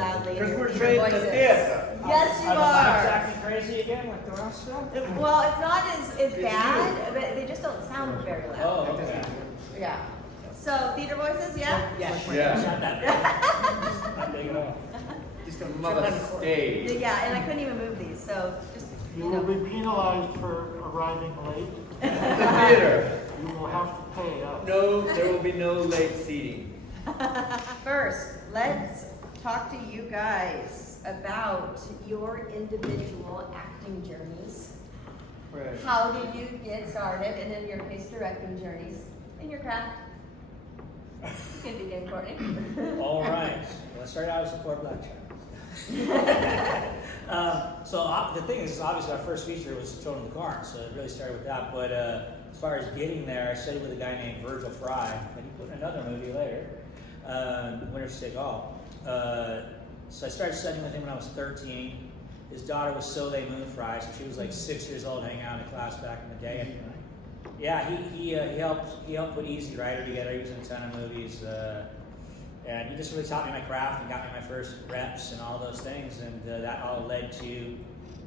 loudly. Because we're in trained your in the voices. theater. Yes, you Are the mics are. acting crazy again like the rest of them? Well, it's not as bad, but they just don't sound very loud. Oh, okay. Yeah. So, theater voices, yeah? Yes. Yeah. Not that big. Not big at all. Just gonna mother stage. Yeah, and I couldn't even move these, so just, You will be penalized for arriving late. It's a theater. You will have to pay up. No, there will be no late seating. First, let's talk to you guys about your individual acting journeys. Right. How did you get started, and then your pace directing journeys in your craft? You can begin, Courtney. All right. Well, I started out as a poor black child. The thing is, obviously, our first feature was Children of the Corn, so it really started with that. But as far as getting there, I studied with a guy named Virgil Fry, and he put in another movie later, Winners Take All. So I started studying with him when I was 13. His daughter was Soleil Moon Fry, so she was like 6 years old, hanging out in class back in the day. Yeah, he helped put Easy Rider together. He was in a ton of movies, and he just really taught me my craft and got me my first reps and all those things. And that all led to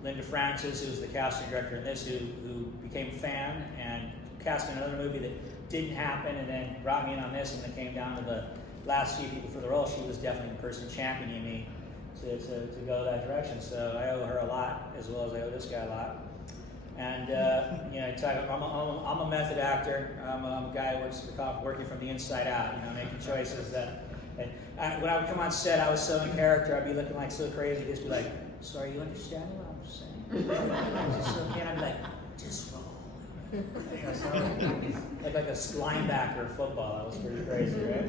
Linda Francis, who was the casting director in this, who became a fan and cast me in another movie that didn't happen, and then brought me in on this. And when it came down to the last few people for the role, she was definitely the person championing me to go that direction. So I owe her a lot, as well as I owe this guy a lot. And I'm a method actor. I'm a guy who works for the cop, working from the inside out. Making choices that. And when I would come on set, I was so in character. I'd be looking like so crazy. Just be like, "So are you understanding what I'm saying?" I'd be like, "Just roll." like a linebacker in football. That was pretty crazy, right?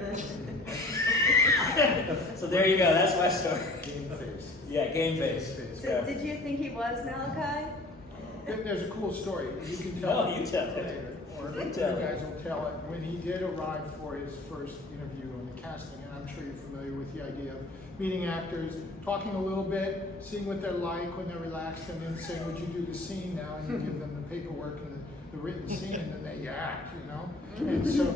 So there you go. That's my story. Game face. Yeah, game face. So, did you think he was Malachi? There's a cool story. You can tell Oh, you tell it. later, or You you tell it. guys will tell it. When he did arrive for his first interview on the casting, and I'm sure you're familiar with the idea of meeting actors, talking a little bit, seeing what they're like when they're relaxed, and then saying, "Would you do the scene now?" And you give them the paperwork and the written scene, and then they act, And so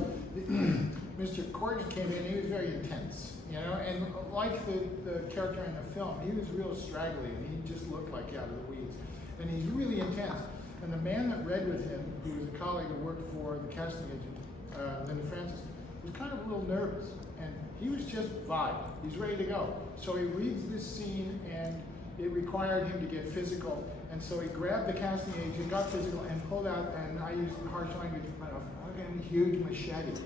Mr. Courtney came in. He was very intense, and like the character in the film, he was real straggly, and he just looked like out of the weeds. And he's really intense. And the man that read with him, who was a colleague who worked for the casting agent, Linda Francis, was kind of a little nervous. And he was just vibe. He's ready to go. So he reads this scene, and it required him to get physical. And so he grabbed the casting agent, got physical, and pulled out, and I used harsh language, but a huge machete,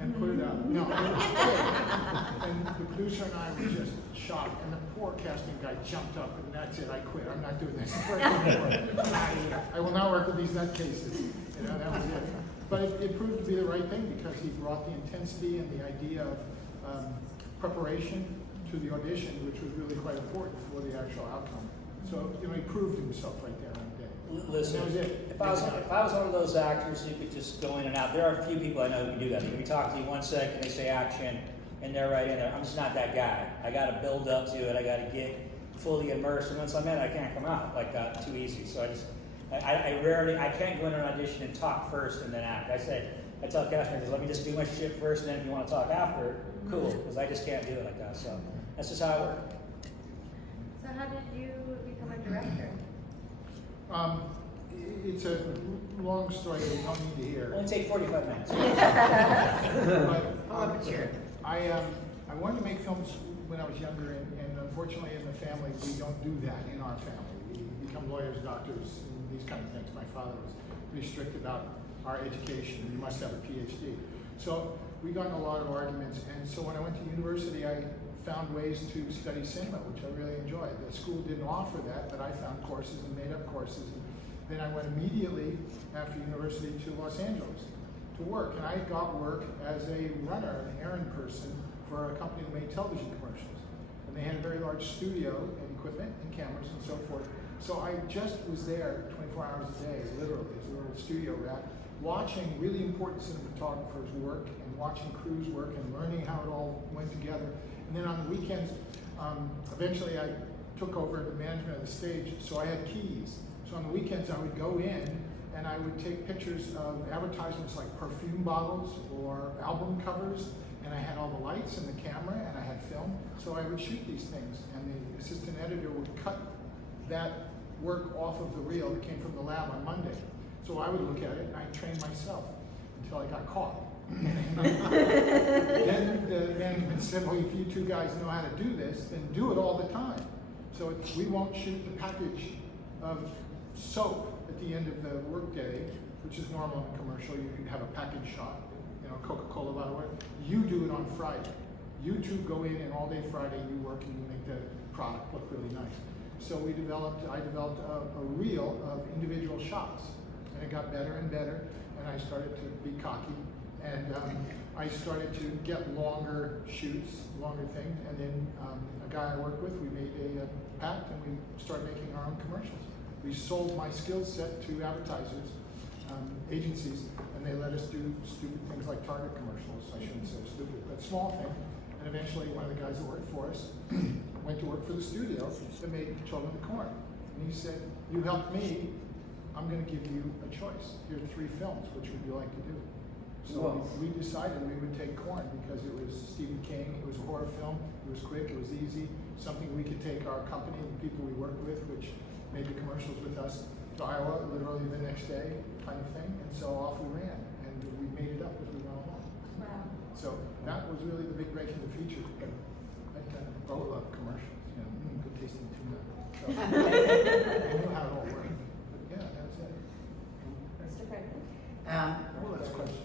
and put it out. No, it was good. And the producer and I were just shocked. And the poor casting guy jumped up, and that's it. I quit. I'm not doing this anymore. I will not work with these nutcases. That was it. But it proved to be the right thing, because he brought the intensity and the idea of preparation to the audition, which was really quite important for the actual outcome. So he proved himself right there on the day. Listen, And that was it. if I was one of those actors who could just go in and out, there are a few people I know who can do that. We talk to you 1 second, they say action, and they're right in there. I'm just not that guy. I got to build up to it. I got to get fully immersed, and once I'm in, I can't come out like that too easy. So I can't go in an audition and talk first and then act. I tell casting directors, let me just do my shit first, and then if you want to talk after, cool, because I just can't do it like that. So that's just how I work. So how did you become a director? It's a long story that you don't need to hear. Only take 45 minutes. But I wanted to make films when I was younger, and unfortunately in the family, we don't do that in our family. We become lawyers, doctors, and these kind of things. My father was pretty strict about our education. You must have a PhD. So we got in a lot of arguments, and so when I went to university, I found ways to study cinema, which I really enjoyed. The school didn't offer that, but I found courses and made up courses. And then I went immediately after university to Los Angeles to work, and I got work as a runner, an errand person for a company that made television commercials. And they had a very large studio and equipment and cameras and so forth. So I just was there 24 hours a day, literally, as a little studio rat, watching really important cinematographers work and watching crews work and learning how it all went together. And then on the weekends, eventually I took over the management of the stage, so I had keys. So on the weekends I would go in and I would take pictures of advertisements like perfume bottles or album covers, And I had all the lights and the camera, and I had film, so I would shoot these things. And the assistant editor would cut that work off of the reel that came from the lab on Monday. So I would look at it, and I'd train myself until I got caught. Then the management said, well, if you two guys know how to do this, then do it all the time. So we won't shoot the package of soap at the end of the workday, which is normal in a commercial. You have a package shot, you know, Coca-Cola bottle. You do it on Friday. You two go in, and all day Friday you work and you make the product look really nice. So I developed a reel of individual shots, and it got better and better. And I started to be cocky, and I started to get longer shoots, longer things. And then a guy I worked with, we made a pact, and we started making our own commercials. We sold my skill set to advertisers, agencies, and they let us do stupid things like Target commercials. I shouldn't say stupid, but small thing. And eventually one of the guys that worked for us went to work for the studio that made Children of the Corn. And he said, you helped me, I'm gonna give you a choice. Here are 3 films, which would you like to do? So we decided we would take Corn because it was Stephen King, it was a horror film, it was quick, it was easy, something we could take our company, the people we worked with, which made the commercials with us, to Iowa literally the next day, kind of thing. And so off we ran, and we made it up as we went along. Wow. So that was really the big break in the feature. I both love commercials, you know, good tasting tuna. So I knew how it all worked. But yeah, that's it. Mr. Franklin? Well, that's a question.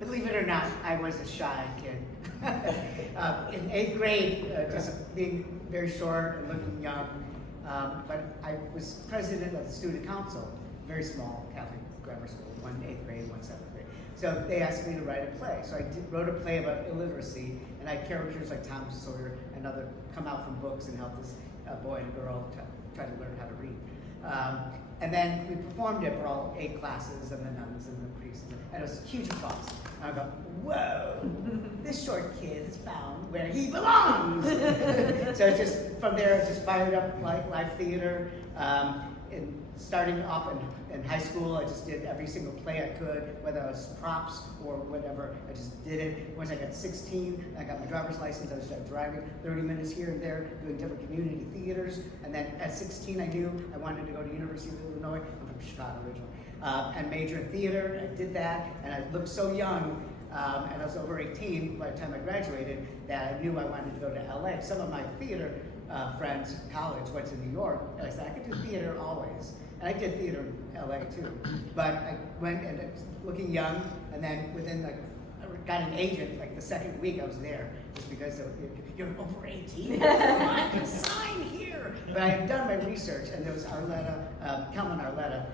Believe it or not, I was a shy kid. In 8th grade, just being very short and looking young, but I was president of the student council, very small Catholic grammar school, one 8th grade, one 7th grade. So they asked me to write a play. So I wrote a play about illiteracy, and I had characters like Tom Sawyer and other come out from books and help this boy and girl try to learn how to read. And then we performed it for all 8 classes and the nuns and the priests, and it was a huge applause. And I go, whoa, this short kid has found where he belongs. So it's just, from there, I just fired up live theater. And starting off in high school, I just did every single play I could, whether it was props or whatever, I just did it. Once I got 16, I got my driver's license, I started driving 30 minutes here and there, doing different community theaters. And then at 16, I knew I wanted to go to University of Illinois. I'm from Chicago originally. And major in theater. I did that, and I looked so young, and I was over 18 by the time I graduated, that I knew I wanted to go to LA. Some of my theater friends in college went to New York, and I said, I could do theater always. And I did theater in LA too. But I went and looking young, and then within I got an agent like the second week I was there, just because you're over 18, I can sign here. But I had done my research, and there was Arletta, Kelman Arletta,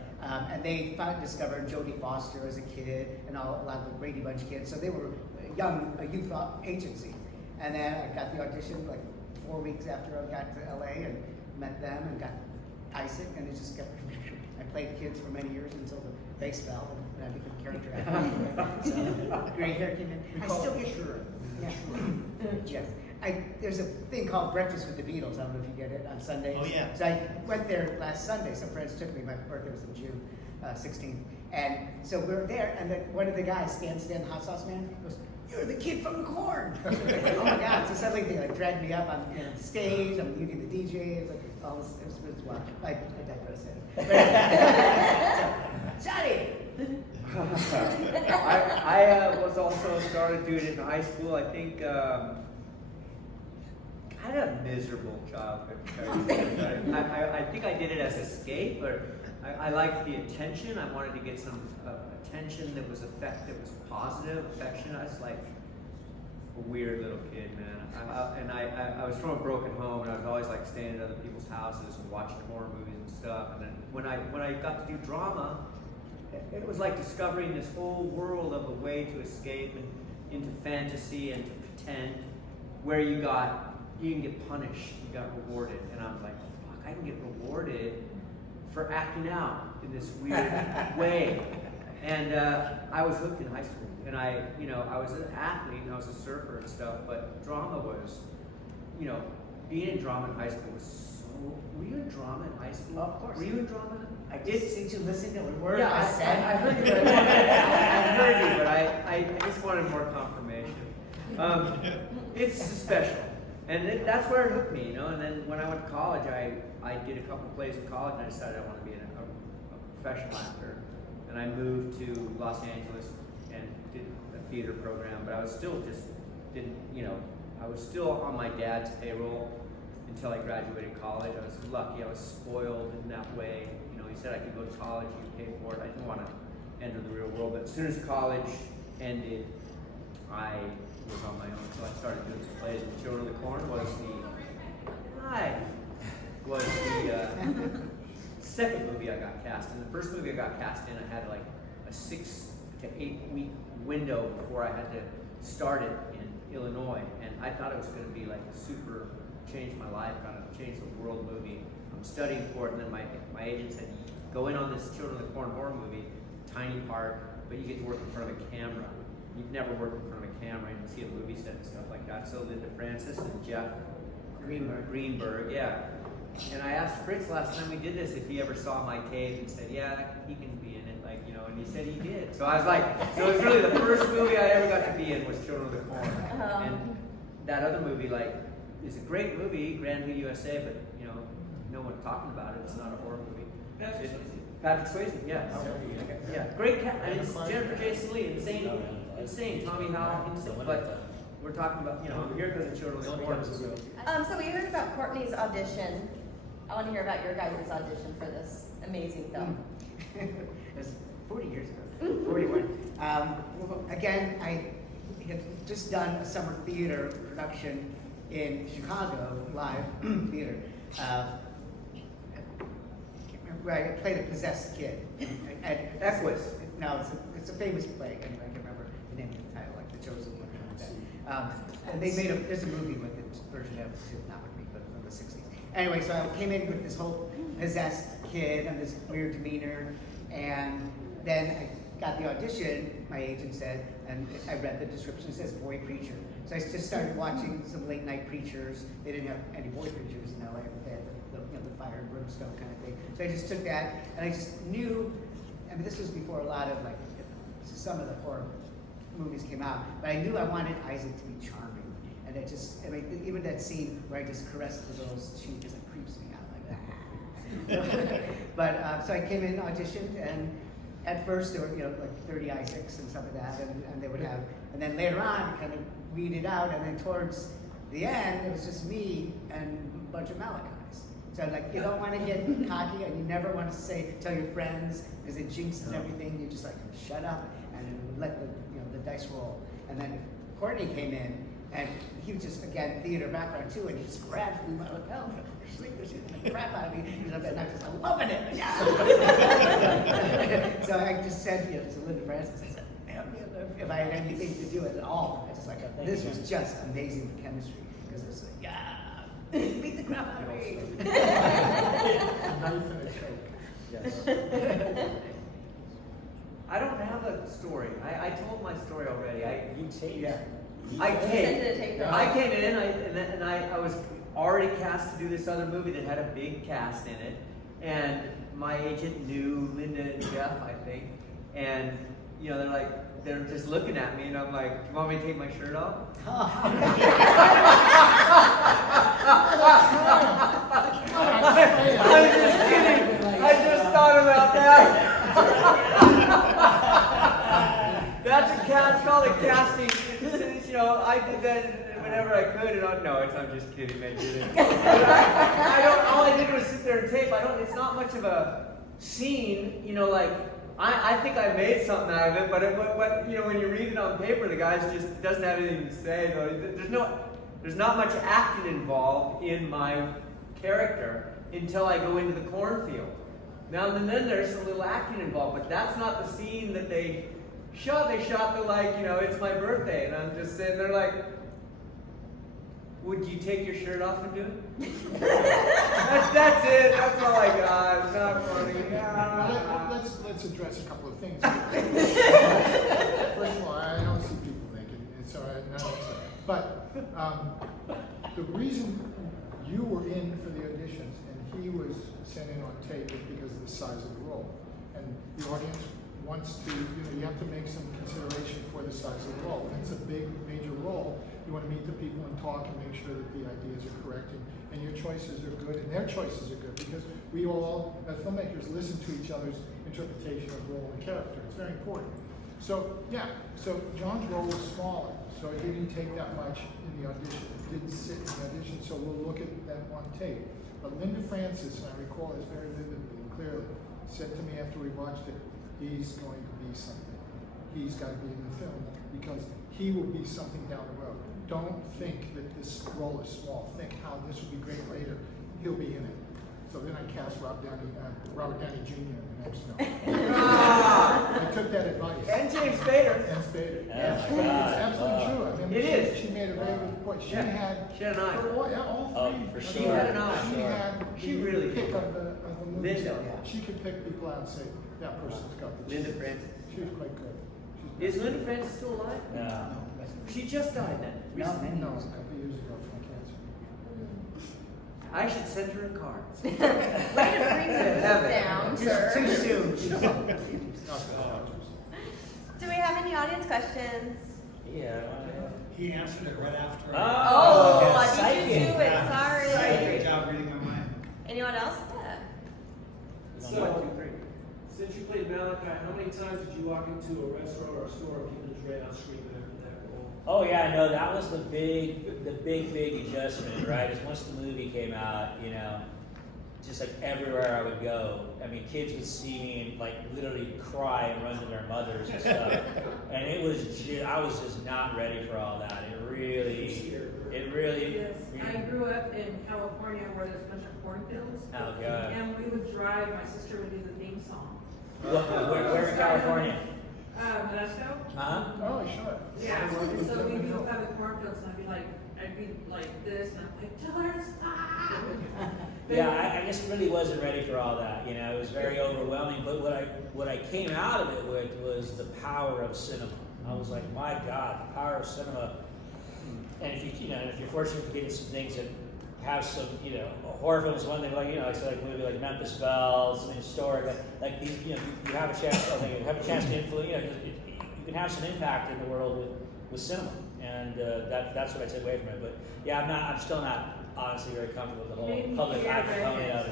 and they discovered Jodie Foster as a kid, and a lot of the Brady Bunch kids. So they were a youth agency. And then I got the audition like 4 weeks after I got to LA and met them and got Isaac, and it just kept. I played kids for many years until the bass fell, and I became character actor. So gray hair came in. I still get sure. Yeah. Yes. There's a thing called Breakfast with the Beatles. I don't know if you get it on Sundays. Oh yeah. So I went there last Sunday. Some friends took me. My birthday was in June 16th, and so we were there. And one of the guys, Stan the hot sauce man, goes, "You're the kid from Corn." Oh my God! So suddenly they like dragged me up on the stage. I'm leading the DJ. It was like all this. It was wild. I digress. Johnny. I was also started doing it in high school. I think I had a miserable childhood. I think I did it as escape, but I liked the attention. I wanted to get some attention that was positive, affection. I was like a weird little kid, man. I was from a broken home, and I was always like staying at other people's houses and watching horror movies and stuff. And then when I got to do drama, it was like discovering this whole world of a way to escape and into fantasy and to pretend, where you can get punished, you got rewarded. And I was like, fuck, I can get rewarded for acting out in this weird way. And I was hooked in high school. And I was an athlete and I was a surfer and stuff, but drama was, being in drama in high school was so. Were you in drama in high school? Of course. Were you in drama? Did you listen to a word Yeah, I said? I heard you, but I heard you, but I just wanted more confirmation. It's special, and that's where it hooked me, you know. And then when I went to college, I did a couple plays in college, and I decided I want to be a professional actor. And I moved to Los Angeles and did a theater program, but I was still I was still on my dad's payroll until I graduated college. I was lucky, I was spoiled in that way. You know, he said I could go to college, you pay for it. I didn't want to enter the real world, but as soon as college ended, I was on my own, so I started doing some plays. And Children of the Corn was the second movie I got cast in. The first movie I got cast in, I had like a 6 to 8 week window before I had to start it in Illinois, and I thought it was going to be like super change my life, kind of change the world movie. I'm studying for it, and then my agent said, go in on this Children of the Corn horror movie, tiny part, but you get to work in front of a camera. You've never worked in front of a camera, and you see a movie set and stuff like that. So Linda Francis and Jeff Greenberg, yeah. And I asked Fritz last time we did this if he ever saw my tape, and said, yeah, he can be in it, like, you know, and he said he did. So I was like, so it was really the first movie I ever got to be in was Children of the Corn. And that other movie, like, is a great movie, Grandview, USA, but, you know, no one's talking about it. It's not a horror movie. Patrick Swayze, yeah. Yeah, great cast. And it's Jennifer Jason Leigh, insane. Tommy Howell, insane. But we're talking about, you know, here goes the Children of the Corn. So we heard about Courtney's audition. I want to hear about your guys' audition for this amazing film. It was 40 years ago, 41. Again, I had just done a summer theater production in Chicago, live theater. Where I played a possessed kid. Equus. No, it's a famous play. I can't remember the name of the title, like The Chosen One. And they made there's a movie with it, version of it too, not with me, but from the 60s. Anyway, so I came in with this whole possessed kid and this weird demeanor, and then I got the audition, my agent said, and I read the description, it says boy preacher. So I just started watching some late night preachers. They didn't have any boy preachers in LA, but they had the fire and brimstone kind of thing. So I just took that, and I just knew, I mean, this was before a lot of, like, some of the horror movies came out, but I knew I wanted Isaac to be charming. And it just, I mean, even that scene where I just caressed the girl's cheek, just like creeps me out like that. But, so I came in, auditioned, and at first there were, you know, like 30 Isaacs and stuff like that, and they would have, and then later on, kind of weeded out, and then towards the end, it was just me and a bunch of Malachi's. So like, you don't want to get cocky, and you never want to tell your friends, because it jinxes everything. You just like, shut up, and let the dice roll. And then Courtney came in, and he was just, again, theater background too, and he just grabs me by the lapel, the crap out of me, and I'm just loving it. Yeah. So I just said, to Linda Francis, I said, if I had anything to do with it at all, I just like, this was just amazing chemistry, because it was like, yeah. Beat the crap out of me. A knife and a choke. Yes. I don't have a story. I told my story already. You take it. I came in, and I was already cast to do this other movie that had a big cast in it, and my agent knew Linda and Jeff, I think, and you know they're just looking at me, and I'm like, "You want me to take my shirt off?" I'm just kidding. I just thought about that. That's a cast. Called a casting. You know, I did that whenever I could, and I'm just kidding. I didn't. I don't. All I did was sit there and tape. It's not much of a scene. You know, like I think I made something out of it, but you know, when you read it on paper, the guy just doesn't have anything to say. There's not much acting involved in my character until I go into the cornfield. Now and then there's some little acting involved, but that's not the scene that they shot. They shot the, like, you know, it's my birthday, and I'm just sitting there like, would you take your shirt off and do it? that's it. That's all I got. It's not funny. Let's address a couple of things. First of all, I don't see people naked. It's all right. No, but the reason you were in for the auditions and he was sent in on tape was because of the size of the role, and the audience wants to, you have to make some consideration for the size of the role. When it's a big, major role, you want to meet the people and talk and make sure that the ideas are correct and your choices are good and their choices are good, because we all, as filmmakers, listen to each other's interpretation of role and character. It's very important. So, yeah, so John's role was smaller, so it didn't take that much in the audition. It didn't sit in the audition, so we'll look at that one tape. But Linda Francis, and I recall this very vividly and clearly, said to me after we watched it, he's going to be something. He's got to be in the film because he will be something down the road. Don't think that this role is small. Think how this will be great later. He'll be in it. So then I cast Robert Downey Jr. in the next film. I took that advice. And James Spader. And Spader. Yeah, It's absolutely true. I mean, It is. She made a very good point. She Yeah. had She had an eye. for all three. for of sure. She had an eye. She Sure. had She the really pick did. of the movie. Linda. She could pick people out and say that person's got the. Linda Francis. She was quite good. Is Linda Francis still alive? No. She just died then. No, many No, years a ago. couple years ago from cancer. I should send her a card. Way to bring the mood down, sir. Too soon. Do we have any audience questions? Yeah. He answered it right after. Oh, yeah, I beat you psychic. to it, sorry. Great job reading my mind. Anyone else? Yeah. So, since you played Malachi, how many times did you walk into a restaurant or a store and people just ran out screaming after that role? Oh yeah, I know that was the big adjustment, right? Is once the movie came out, just like everywhere I would go, I mean, kids would see me and like literally cry and run to their mothers and stuff. And I was just not ready for all that. It really. Yes, I grew up in California where there's a bunch of cornfields. Oh god. And we would drive, my sister would do the theme song. Where in California? Modesto? Uh-huh. Oh, sure. Yeah, and so we grew up in the cornfields and I'd be like this and I'm like, tell her to stop. Yeah, I just really wasn't ready for all that. It was very overwhelming. But what I came out of it with was the power of cinema. I was like, my God, the power of cinema. And if you're fortunate to get into some things that have some, horror films, one thing like a movie like Memphis Belle, something historic, like these, you have a chance. You have a chance to influence. You can have some impact in the world with cinema, and that's what I take away from it. But yeah, I'm still not honestly very comfortable with the whole public eye component of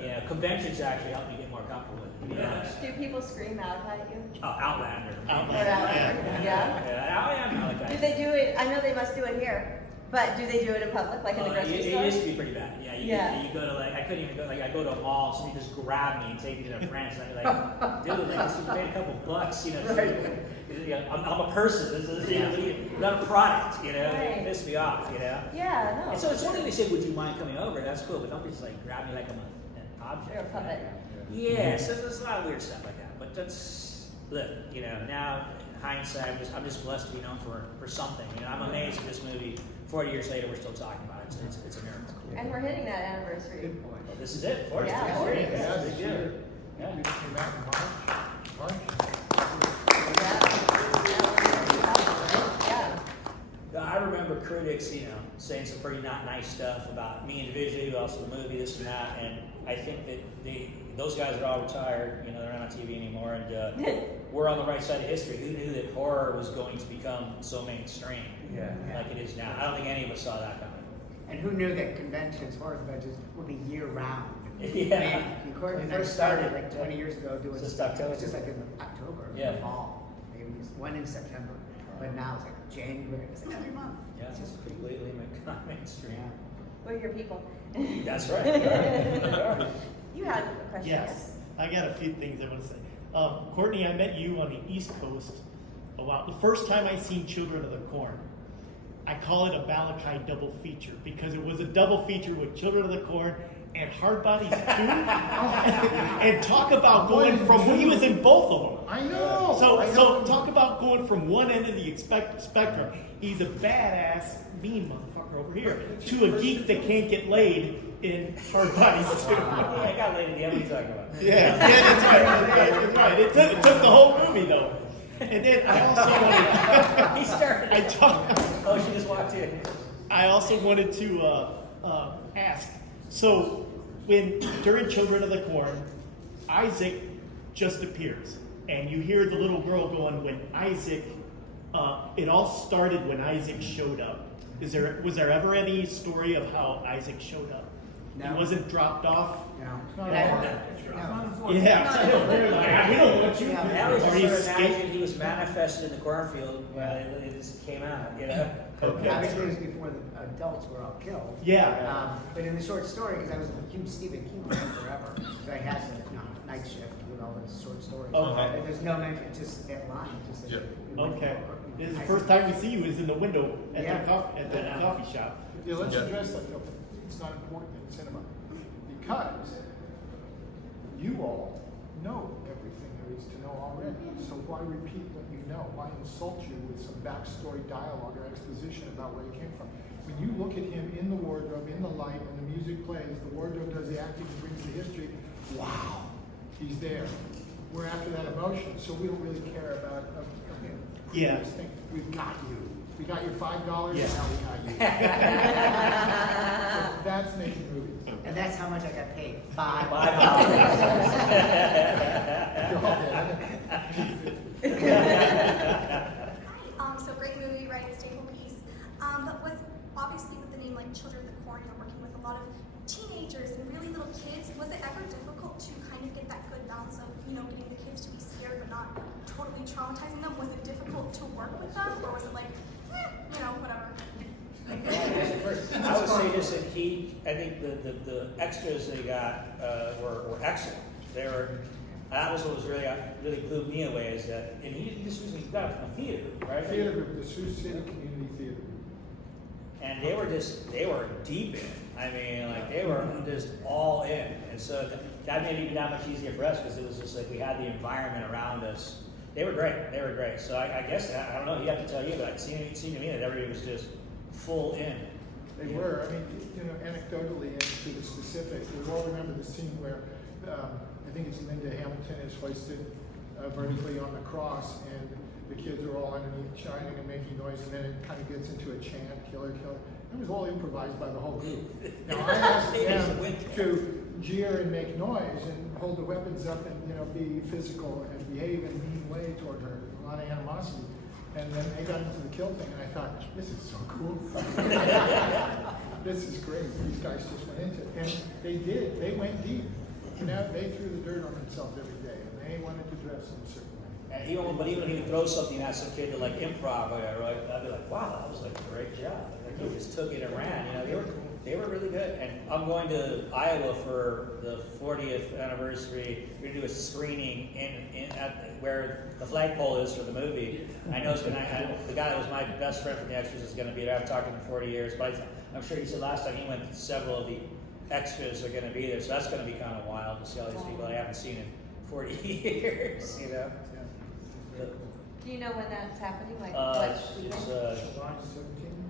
it. Conventions actually help me get more comfortable with it. To be honest. Do people scream out at you? Oh, Outlander. Or Outlander? Yeah. Yeah. Do they do it? I know they must do it here, but do they do it in public, like in the grocery It store? used to be pretty bad. Yeah, you go to I couldn't even go. I go to a mall, somebody just grab me and take me to their friends. And I'd be like, dude, this is paid a couple bucks, I'm a person. This is not a product, Right. It pissed me off, Yeah, no. And so it's one thing they say, would you mind coming over? That's cool, but don't just like grab me like I'm an object. You're a puppet. Yeah, so there's a lot of weird stuff like that. But that's look, now in hindsight, I'm just blessed to be known for something. I'm amazed at this movie. 40 years later, we're still talking about it. It's a miracle. And we're hitting that anniversary. Well, this is it. 40. Yeah, 40. Yeah, Big this deal. year. Yeah. It came out in March. Yeah. I remember critics, saying some pretty not nice stuff about me individually, but also the movie, this and that. And I think that those guys are all retired. They're not on TV anymore, and we're on the right side of history. Who knew that horror was going to become so mainstream like it is now? I don't think any of us saw that coming. And who knew that conventions, horror conventions, would be year round? Yeah. Courtney and I First started started, like 20 years ago doing Just it October. was just like in October, Yeah. fall, maybe just one in September. But now it's like January, it's like every month. Yeah, It's just completely mainstream. We're your people. That's right. You had a question. Yes, I got a few things I want to say. Courtney, I met you on the East Coast a while. The first time I seen Children of the Corn, I call it a Malachi double feature because it was a double feature with Children of the Corn and Hard Bodies 2. And talk about going from, he was in both of them. I know. So talk about going from one end of the spectrum. He's a badass, mean motherfucker over here, to a geek that can't get laid in Hard Bodies 2. I got laid at the end. What are you talking about? Yeah, that's right. It took the whole movie though. And then I also wanted. He started. Oh, she just walked in. I also wanted to ask. So, during Children of the Corn, Isaac just appears. and you hear the little girl going, when Isaac, it all started when Isaac showed up. Was there ever any story of how Isaac showed up? No. He wasn't dropped off? No. not And I- important. no. Yeah. We don't want you. Yeah, That was Or just he sort of escaped. imagine he was manifested in the cornfield when it just came out, you know? Okay. Obviously, it was before the adults were all killed. Yeah. But in the short story, because I was a huge Stephen King fan forever, so I had the night shift with all those short stories. Okay. But there's no mention, just that line, just that. Okay. This is the first time we see you is in the window at Yeah. the coffee shop. Yeah, let's address that though. It's not important in cinema. Because you all know everything there is to know already. So why repeat what you know? Why insult you with some backstory dialogue or exposition about where he came from? When you look at him in the wardrobe, in the light, when the music plays, the wardrobe does the acting, brings the history, wow, he's there. We're after that emotion, so we don't really care about him. Yeah. We've got you. We got your $5, Yeah. now we got you. So that's making movies. And that's how much I got paid. $5. So great movie, right? Staple piece. But was obviously with the name like Children of the Corn, you're working with a lot of teenagers and really little kids. Was it ever difficult to kind of get that good balance of, getting the kids to be scared but not totally traumatizing them? Was it difficult to work with them, or was it like, whatever? I would say this, that I think the extras they got were excellent. That was what was really blew me away is that, and this was got it from a theater, right? Theater group, the Sioux City Community Theater Group. And they were deep in. I mean, like they were just all in, and so that made it even that much easier for us because it was just like we had the environment around us. They were great. So I guess I don't know. You have to tell you, but it seemed to me that everybody was just full in. They were. I mean, anecdotally and to the specific, we all remember the scene where I think it's Linda Hamilton is hoisted vertically on the cross, and the kids are all underneath shining and making noise, and then it kind of gets into a chant, killer, killer. It was all improvised by the whole group. Now I asked them to jeer and make noise and hold the weapons up and be physical and behave in a mean way toward her, a lot of animosity. And then they got into the kill thing, and I thought, this is so cool. This is great. These guys just went into it, and they did. They went deep. They threw the dirt on themselves every day, and they wanted to dress in a certain way. And even if he would throw something at some kid to like improv or whatever, I'd be like, wow, that was like a great job. Like he just took it and ran. They were really good. And I'm going to Iowa for the 40th anniversary. We're gonna do a screening at where the flagpole is for the movie. I know the guy that was my best friend from the extras is going to be there. I've talked to him for 40 years, but I'm sure he said last time he went, several of the extras are going to be there. So that's going to be kind of wild to see all these people I haven't seen in 40 years. Do you know when that's happening? Like Uh, what it's, weekend? July 17th.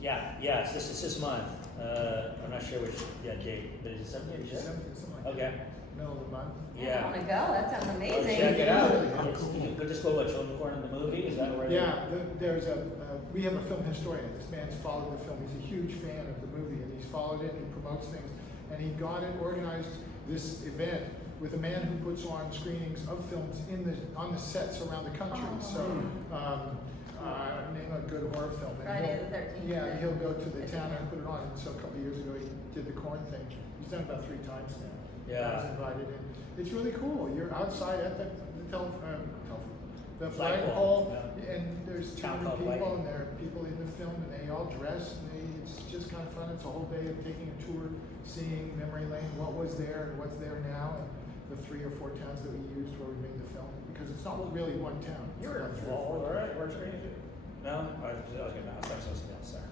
yeah, it's this month. I'm not sure which date, but is it 17th? You said? 17th, something like Okay. that. Middle of the month. Yeah, I want to go. That sounds amazing. Check it out. We'll just go what, Children of the Corn in the movie? Is that where? Yeah, we have a film historian. This man's followed the film. He's a huge fan of the movie, and he's followed it and promotes things. And he got and organized this event with a man who puts on screenings of films on the sets around the country. So, name a good horror film. And Friday the 13th. Yeah, he'll go to the town and put it on. And so a couple of years ago, he did the corn thing. He's done it about 3 times now. Yeah. I was invited in. It's really cool. You're outside at the flagpole, Yeah. and there's Town 200 called people, Light. and there are people in the film, and they all dress, and it's just kind of fun. It's a whole day of taking a tour, seeing memory lane, what was there and what's there now, and the 3 or 4 towns that we used where we made the film, because it's not really one town. You were It's about 3 or 4 involved, all right? towns. Works for you? No? I was going to ask something else, sorry.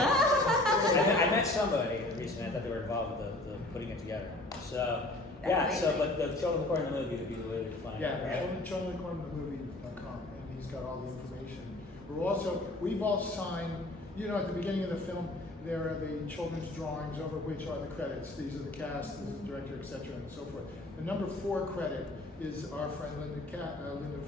So, I met somebody recently, I thought they were involved with the putting it together. So, yeah, That's so, amazing. but the Children of the Corn in the movie would be the way to define yeah, it, right? childrencornthemovie.com, and he's got all the information. We've all signed, at the beginning of the film, there are the children's drawings over which are the credits. These are the cast, this is the director, etc., and so forth. The number 4 credit is our friend Linda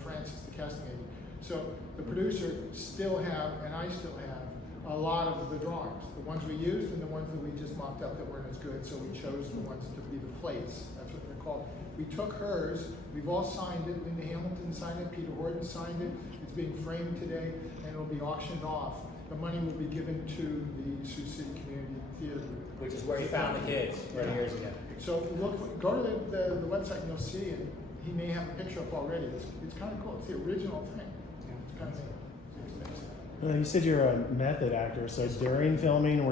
Francis, the casting agent. So the producer still have, and I still have, a lot of the drawings. The ones we used and the ones that we just mocked up that weren't as good, so we chose the ones to be the plates. That's what they're they're called. We took hers, we've all signed it, Linda Hamilton signed it, Peter Horton signed it, it's being framed today, and it'll be auctioned off. The money will be given to the Sioux City Community Theater Group. Which is where he found the kids 40 years ago. So go to the website and you'll see it. He may have a picture up already. It's kind of cool. It's the original thing. It's kind of You said you're a method actor, so during filming,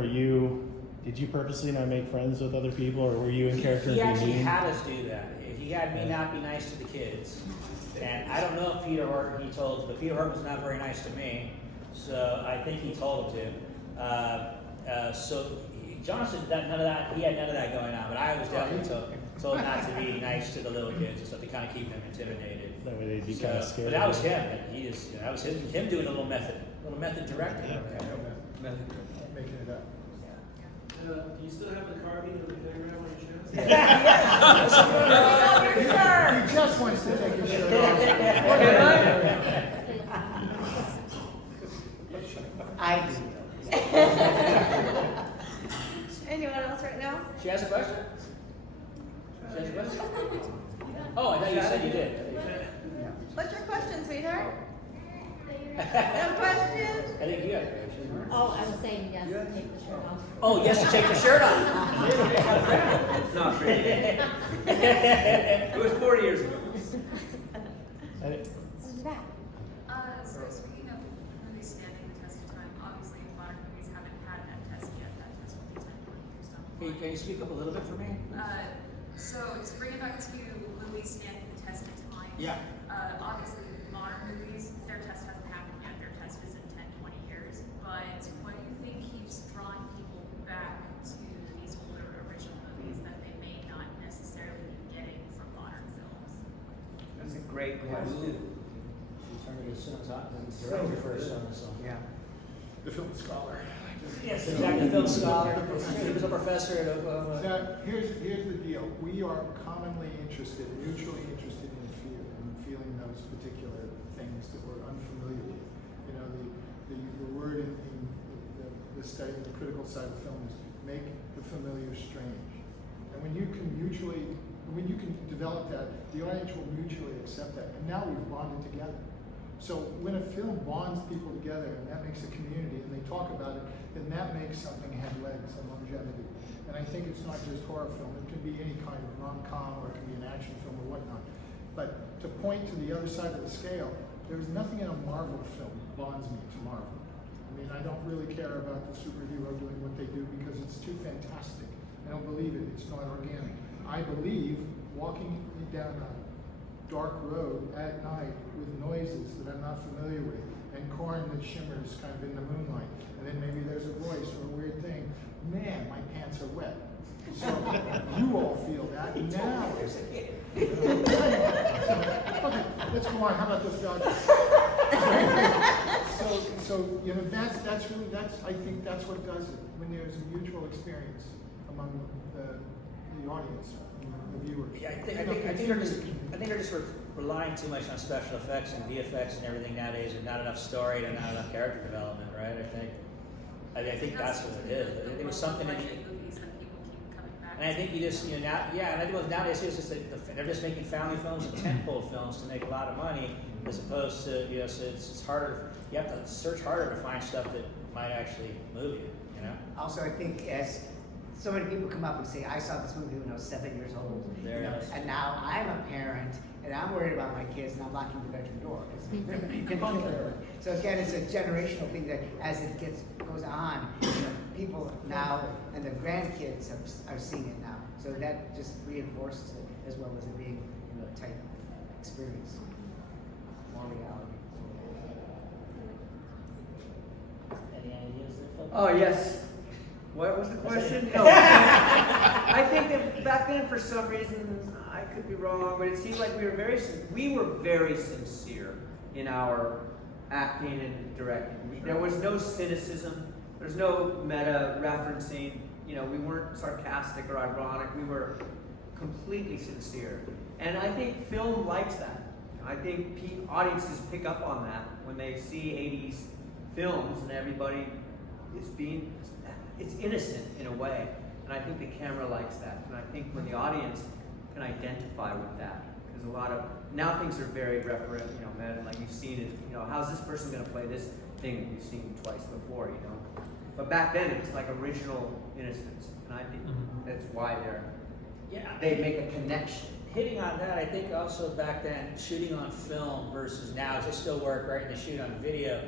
did you purposely not make friends with other people, or were you in character He and actually being mean? had us do that. He had me not be nice to the kids. And I don't know if Peter Horton he told, but Peter Horton was not very nice to me. So I think he told him to. Jonathan, none of that, he had none of that going on, but I was definitely told not to be nice to the little kids and stuff to kind of keep them intimidated. That way they'd be kind of scared. But that was him. That was him doing a little method directing. making it up. Do you still have the carving of the pentagram on your chest? He just wants to take his shirt off. I do. Anyone else right now? She has a question? She has a question? Oh, I thought you said you did. What's your question, sweetheart? No questions? I think you had a question. Oh, I was saying yes, take the shirt off. Oh, yes, to take the shirt off. It's not pretty. It was 40 years ago. So speaking of movies standing the test of time, obviously modern movies haven't had that test yet. That test will be 10, 20 years down the line. Can you speak up a little bit for me? So to bring it back to movies standing the test of time. Yeah. Obviously modern movies, their test hasn't happened yet. Their test is in 10, 20 years. But what do you think keeps drawing people back to these older original movies that they may not necessarily be getting from modern films? That's a great question. Turn to director first on this one. Yeah. The film scholar. Yes, exactly. Film scholar. He was a professor at Oklahoma. Now, here's the deal. We are commonly interested, mutually interested in feeling those particular things that we're unfamiliar with. You know, the word in the study, the critical side of film is make the familiar strange. And when you can develop that, the audience will mutually accept that. And now we've bonded together. So when a film bonds people together and that makes a community and they talk about it, then that makes something have legs and longevity. And I think it's not just horror film, it can be any kind of rom-com or it can be an action film or whatnot. But to point to the other side of the scale, there's nothing in a Marvel film that bonds me to Marvel. I mean, I don't really care about the superhero doing what they do because it's too fantastic. I don't believe it, it's not organic. I believe walking down a dark road at night with noises that I'm not familiar with and corn that shimmers kind of in the moonlight and then maybe there's a voice or a weird thing. Man, my pants are wet. So you all feel that now. Okay, let's go on. How about this, Dodgers? So you know that's I think that's what does it when there's a mutual experience among the audience. The viewers. Yeah, I think they're just relying too much on special effects and VFX and everything nowadays, and not enough story and not enough character development, right? I think that's what it is. It was something that. Movies that people keep coming back And I think you just, and I think nowadays it's just they're just making family films and tentpole films to make a lot of money, as opposed to so it's harder. You have to search harder to find stuff that might actually move you. Also, I think as so many people come up and say, I saw this movie when I was 7 years old, and now I'm a parent and I'm worried about my kids and I'm locking the bedroom door. So again, it's a generational thing that as it goes on, people now and the grandkids are seeing it now. So that just reinforces it as well as it being a type experience, more reality. Any ideas there, folks? Oh, yes. What was the question? No. I think that back then, for some reason, I could be wrong, but it seemed like we were very sincere in our acting and directing. There was no cynicism. There's no meta referencing. We weren't sarcastic or ironic. We were completely sincere. And I think film likes that. I think audiences pick up on that when they see 80s films and everybody is it's innocent in a way. And I think the camera likes that. And I think when the audience can identify with that. Because a lot of, now things are very referent, you know, man, like you've seen it, you know, how's this person gonna play this thing that you've seen twice before, you know? But back then, it's like original innocence, and I think that's why they make a connection. Hitting on that, I think also back then, shooting on film versus now, they still work, right, and they shoot on video.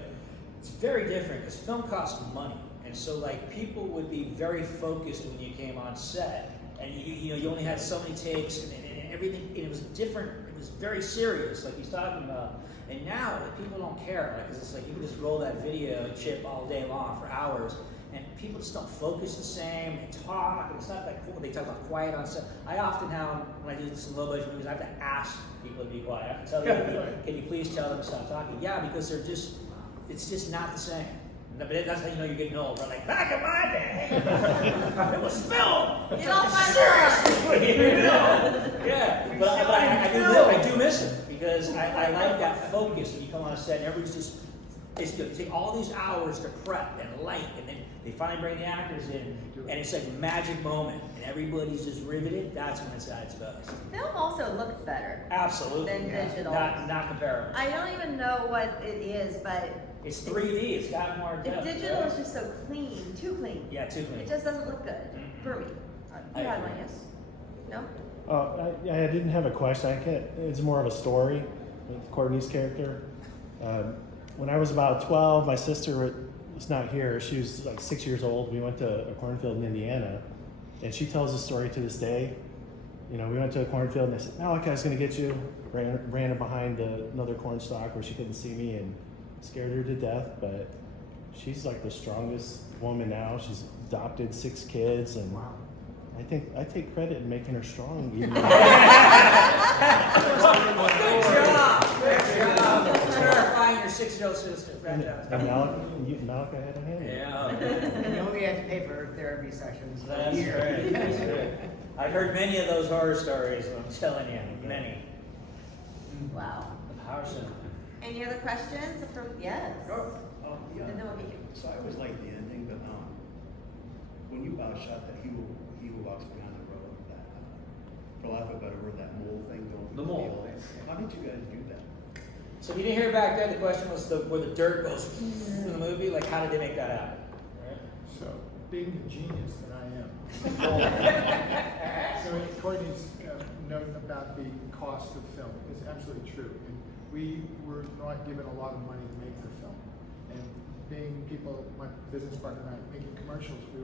It's very different, because film costs money. And so like people would be very focused when you came on set. And you only had so many takes and everything, and it was different, it was very serious, like he's talking about. And now, like, people don't care, like, 'cause it's like you can just roll that video chip all day long for hours, and people just don't focus the same, they talk, and it's not that cool, they talk about quiet on set. I often have, when I do some low budget movies, I have to ask people to be quiet. I have to tell them, can you please tell them to stop talking? Yeah, because it's just not the same. But that's how you know you're getting old. We're like, back in my day, it was film. Get off my lawn. You know? Yeah, but I do miss it because I like that focus when you come on a set and everybody's just, it's going to take all these hours to prep and light, and then they finally bring the actors in, and it's like a magic moment, and everybody's just riveted. That's when it's at its best. Film also looks better. Absolutely. Than digital. Not comparable. I don't even know what it is, but It's 3D. It's got more the depth. digital right? is just so clean, too clean. Yeah, too clean. It just doesn't look good for me. I You had agree. one, yes? No? I didn't have a question. It's more of a story with Courtney's character. When I was about 12, my sister was not here. She was like 6 years old. We went to a cornfield in Indiana, and she tells the story to this day. You know, we went to a cornfield, and I said, Malachi's going to get you. Ran her behind another corn stalk where she couldn't see me and scared her to death. But she's like the strongest woman now. She's adopted 6 kids, and I think I take credit in making her strong. Even Good job. Clarifying your 6-year-old sister. Fantastic. and Malachi had a hand in it. Yeah. And you only had to pay for her therapy sessions for a That's year. right. That's right. I've heard many of those horror stories. I'm telling you, many. Wow. The power cinema. Any other questions from, yes? Yeah. And then we'll get you. So I always liked the ending, but when you shot that he who walks behind the road, that for lack of a better word, that mole thing going The through mole. field, how did you guys do that? So if you didn't hear back there, the question was where the dirt goes in the movie. Like, how did they make that happen? Right? So, being the genius that I am. So Courtney's note about the cost of film is absolutely true. And we were not given a lot of money to make the film. And being people, my business partner and I, making commercials, we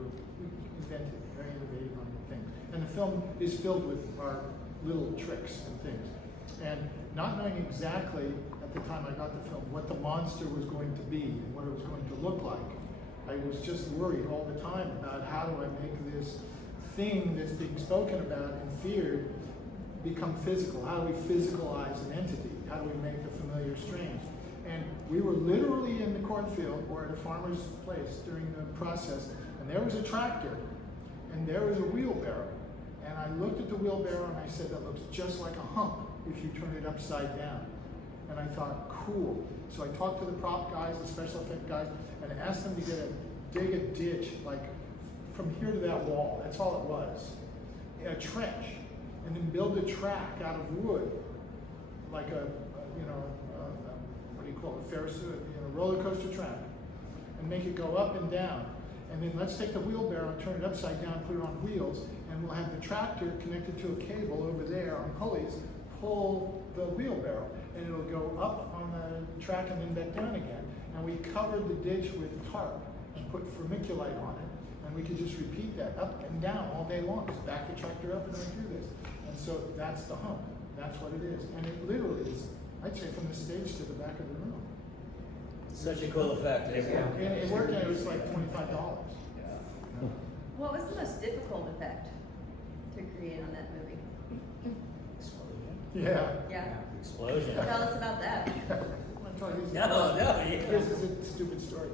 invented very innovative on things. And the film is filled with our little tricks and things. And not knowing exactly at the time I got the film what the monster was going to be and what it was going to look like, I was just worried all the time about how do I make this thing that's being spoken about and feared become physical? How do we physicalize an entity? How do we make the familiar strange? And we were literally in the cornfield or at a farmer's place during the process, and there was a tractor and there was a wheelbarrow. And I looked at the wheelbarrow and I said, that looks just like a hump if you turn it upside down. And I thought, cool. So I talked to the prop guys, the special effect guys, and asked them to dig a ditch, like from here to that wall. That's all it was. A trench. And then build a track out of wood, like what do you call it, Ferris, roller coaster track. And make it go up and down. And then let's take the wheelbarrow, turn it upside down, put it on wheels, and we'll have the tractor connected to a cable over there on pulleys, pull the wheelbarrow, and it'll go up on the track and then back down again. And we covered the ditch with tarp and put vermiculite on it, and we could just repeat that up and down all day long. Just back the tractor up and then do this. And so that's the hump. That's what it is. And it literally is, I'd say, from the stage to the back of the room. Such a cool effect. Isn't it? And it worked, and it was like $25. What was the most difficult effect to create on that movie? Explosion. Yeah. Yeah? Explosion. Tell us about that. No. This is a stupid story.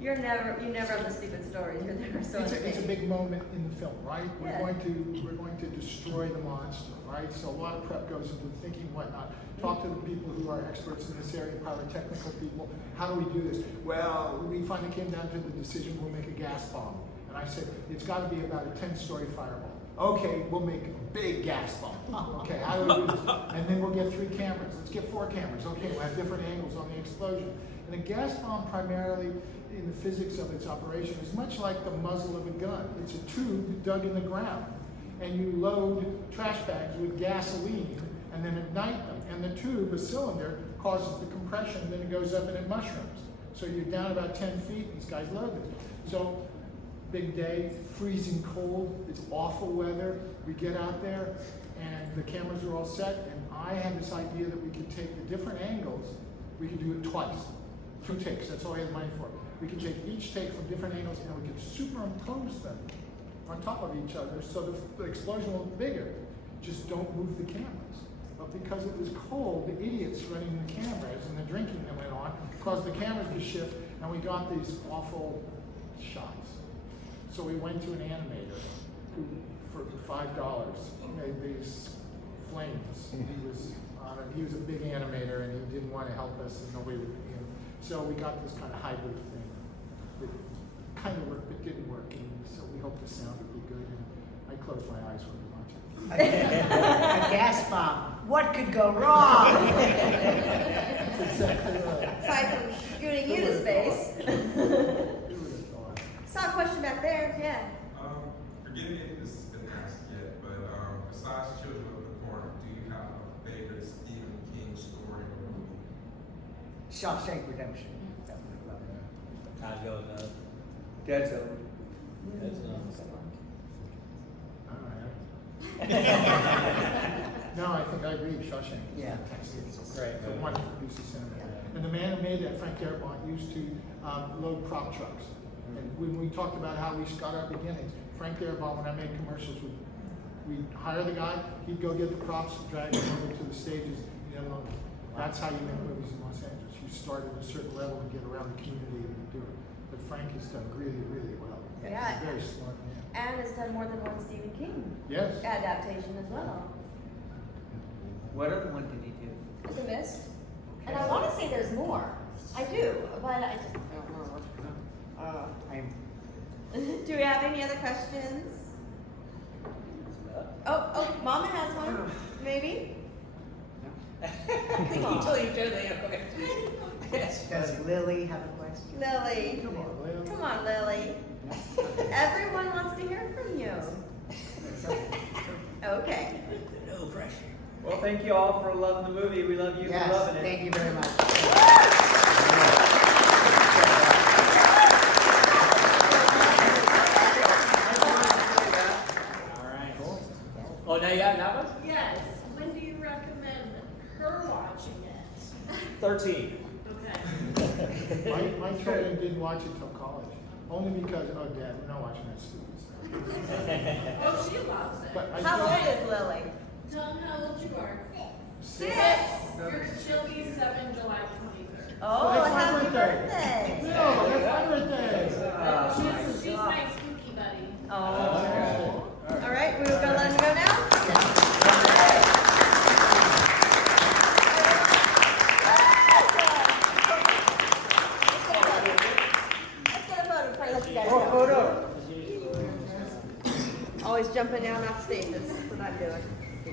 You never have the stupid stories. You're never so It's a entertaining. big moment in the film, right? Yeah. We're going to destroy the monster, right? So a lot of prep goes into thinking whatnot. Talk to the people who are experts in this area, pyrotechnical people. How do we do this? Well, we finally came down to the decision we'll make a gas bomb. And I said, it's got to be about a 10-story fireball. Okay, we'll make a big gas bomb. Okay, how do we do this? And then we'll get 3 cameras. Let's get 4 cameras. Okay, we'll have different angles on the explosion. And a gas bomb, primarily in the physics of its operation, is much like the muzzle of a gun. It's a tube dug in the ground, and you load trash bags with gasoline and then ignite them. And the tube, a cylinder, causes the compression, and then it goes up and it mushrooms. So you're down about 10 feet, these guys load this. So, big day, freezing cold, it's awful weather. We get out there, and the cameras are all set, and I had this idea that we could take the different angles, we could do it twice. 2 takes, that's all we had money for. We could take each take from different angles, and we could superimpose them on top of each other, so the explosion will be bigger. Just don't move the cameras. But because it was cold, the idiots running the cameras and the drinking that went on caused the cameras to shift, and we got these awful shots. So we went to an animator who, for $5, made these flames. He was a big animator, and he didn't want to help us, and nobody would. So we got this kind of hybrid thing that kind of worked, but didn't work. And so we hope the sound would be good. And I close my eyes when we watch it. A gas bomb. What could go wrong? That's exactly right. Aside from shooting you to space. Who would have thought? Saw a question back there, yeah. Forgive me if this has been asked yet, but besides Children of the Corn, do you have a favorite Stephen King story or movie? Shawshank Redemption. Time to go with that. Dead Zone. That's All right. No, I think I agree. Shawshank. Yeah. It's a wonderful piece of cinema. And the man who made that, Frank Darabont, used to load prop trucks. And when we talked about how we got our beginnings, Frank Darabont, when I made commercials, we'd hire the guy, he'd go get the props, drag them over to the stages, and then load them. That's how you make movies in Los Angeles. You start at a certain level and get around the community and you do it. But Frank has done really, really well. Yeah. He's a very smart man. And has done more than one Stephen King Yes. adaptation as well. What other one did he do? The Mist. And I want to say there's more. I do, but I just don't remember. Do we have any other questions? Oh, Mama has one, maybe? Come on. Until you do that. Yes. Does Lily have a question? Lily. Come on, Lil. Come on, Lily. Everyone wants to hear from you. Okay. No pressure. Well, thank you all for loving the movie. We love you for loving it. Thank you very much. All right. Cool. Oh, now you have that one? Yes. When do you recommend her watching it? 13. Okay. My children didn't watch it till college. Only because, oh, Dad, we're not watching that stupid stuff. Oh, she loves it. But I How don't- old is Lily? Tell me how old you are. 6. She'll be 7 July 23rd. Oh, That's my happy birthday. birthday. No, that's my birthday. She's my spooky buddy. Oh. All right, we're gonna let him go now? Let's get a photo before I let you guys go. Always jumping down off stages. That's what I'm doing. In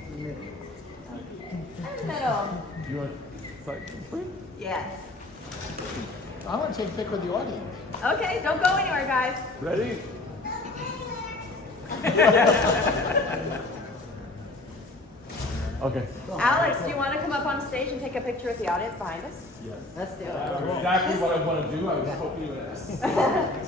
the middle. You want to Yes. I want to take a pic with the audience. Okay, don't go anywhere, guys. Ready? Okay. Alex, do you want to come up on stage and take a picture with the audience behind us? Yes. Let's do it. That's exactly what I want to do. I was hoping you would ask.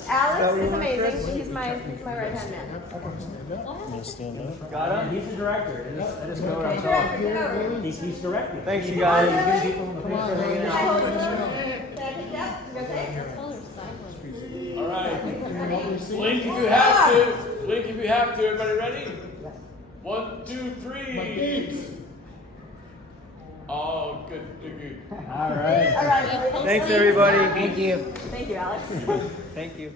Alex is amazing. He's my right hand man. Stand up. Got him? He's the director. I just know what Hey, I'm director, talking. get over. He's directing. Thanks, you Come on, guys. Lily. Come on, Lily. Can I hold you? Can I pick you up? You okay? All right. Ready? Blink if you have to. Blink if you have to. Everybody ready? 1, 2, 3. My beats. Oh, good. All right. All right. Thanks, everybody. Thank you. Thank you, Alex. Thank you.